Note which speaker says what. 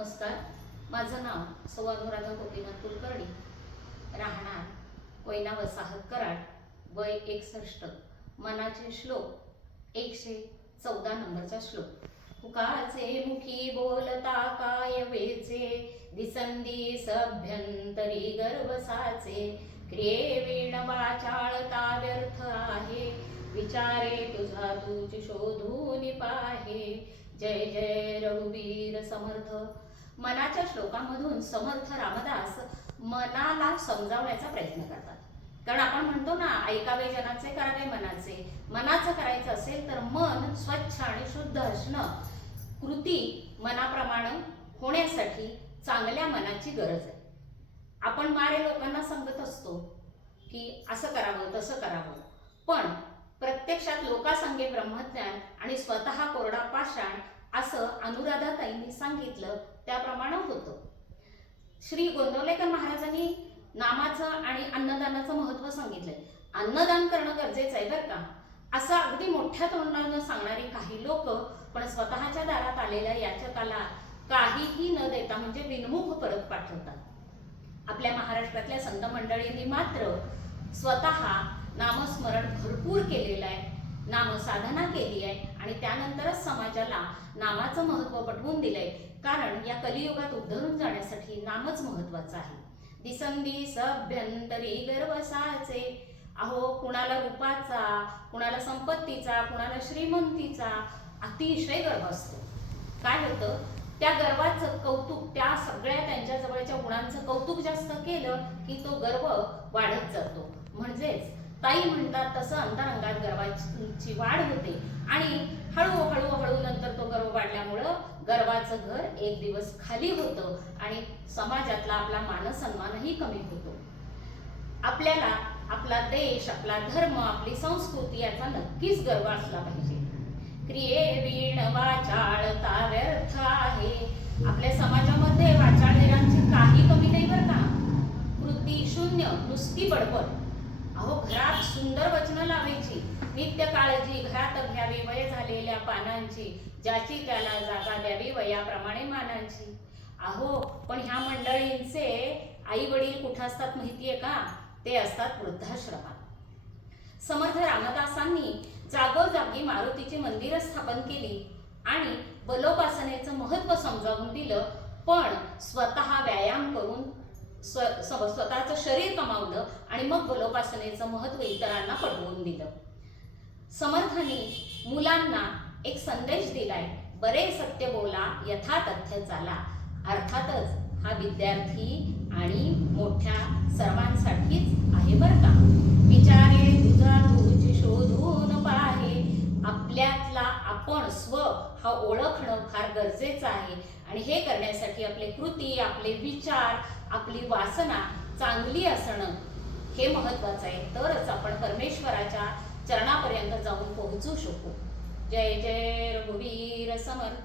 Speaker 1: नमस्कार. माझं नाव सौ अनुराधा गोपीनाथ कुलकर्णी. राहणार कोयना वसाहत कराड वय एकसष्ट. मनाचे श्लोक एकशे चौदा नंबरचा श्लोक. फुकाचे मुखी बोलता काय वेचे? दिसंदी सभ्यंतरी गर्वसाचे. क्रिये वाचाळता व्यर्थ आहे. विचारे तुझा तुझ शोधून पाहे. जय जय रघुवीर समर्थ. मनाच्या श्लोकामधून समर्थ रामदास मनाला समजावण्याचा प्रयत्न करतात. कारण आपण म्हणतो ना ऐकावे जनाचे करावे मनाचे. मनाचं करायचं असेल तर मन स्वच्छ आणि शुद्ध असणं कृती मनाप्रमाणे होण्यासाठी चांगल्या मनाची गरज आहे. आपण मारे लोकांना सांगत असतो की असं करावं तसं करावं. पण प्रत्यक्षात लोकासंगे ब्रह्मज्ञान आणि स्वतः कोरडा पाषाण असं अनुराधाताईंनी सांगितलं त्याप्रमाणे होतं. श्री गोंदवलेकर महाराजांनी नामाचं आणि अन्नदानाचं महत्त्व सांगितलंय. अन्नदान करणं गरजेचं आहे बरं का. असं अगदी मोठ्या तोंडानं सांगणारी काही लोक पण स्वतःच्या दारात आलेल्या याचकाला काहीही न देता म्हणजे विनमुख परत पाठवतात. आपल्या महाराष्ट्रातल्या संत मंडळींनी मात्र स्वतः नामस्मरण भरपूर केलेलं आहे. नामसाधना केली आहे. आणि त्यानंतरच समाजाला नामाचं महत्त्व पटवून दिलंय. कारण या कलियुगात उद्धरून जाण्यासाठी नामच महत्वाचं आहे. दिसंदी सभ्यंतरी गर्वसाचे. अहो कुणाला रूपाचा कुणाला संपत्तीचा कुणाला श्रीमंतीचा अतिशय गर्व असतो. काय होतं? त्या गर्वाचं कौतुक त्या सगळ्या त्यांच्या जवळच्या गुणांचं कौतुक जास्त केलं की तो गर्व वाढत जातो. म्हणजेच ताई म्हणतात तसं अंतरंगात गर्वाची वाढ होते. आणि हळूहळू हळू नंतर तो गर्व वाढल्यामुळं गर्वाचं घर एक दिवस खाली होतं आणि समाजातला आपला मानसन्मानही कमी होतो. आपल्याला आपला देश आपला धर्म आपली संस्कृती याचा नक्कीच गर्व असला पाहिजे. क्रिये वीण वाचाळता व्यर्थ आहे. आपल्या समाजामध्ये वाचाळलेल्यांची काही कमी नाही बरं का? कृती शून्य नुसती बडबड. अहो घरात सुंदर वचनं लावायची. नित्य काळजी घरात घ्यावी वय झालेल्या पानांची ज्याची त्याला जागा द्यावी वयाप्रमाणे मानांची. अहो पण ह्या मंडळींचे आई वडील कुठं असतात माहितीये का? ते असतात वृद्धाश्रमात. समर्थ रामदासांनी जागोजागी मारुतीची मंदिरं स्थापन केली आणि बलोपासनेचं महत्त्व समजावून दिलं पण स्वतः व्यायाम करून स्व स्व- स्वतःचं शरीर कमावलं आणि मग बलोपासनेचं महत्त्व इतरांना पटवून दिलं. समर्थांनी मुलांना एक संदेश दिलाय. बरे सत्य बोला यथा तथ्य चाला. अर्थातच हा विद्यार्थी आणि मोठ्या सर्वांसाठीच आहे बरं का. विचारे तुझा तुझी शोधून पाहे. आपल्यातला आपण स्व हा ओळखणं फार गरजेचं आहे. आणि हे करण्यासाठी आपले कृती आपले विचार आपली वासना चांगली असणं हे महत्वाचं आहे. तरच चरणापर्यंत जाऊन पोहोचू शकू. जय जय रघुवीर समर्थ.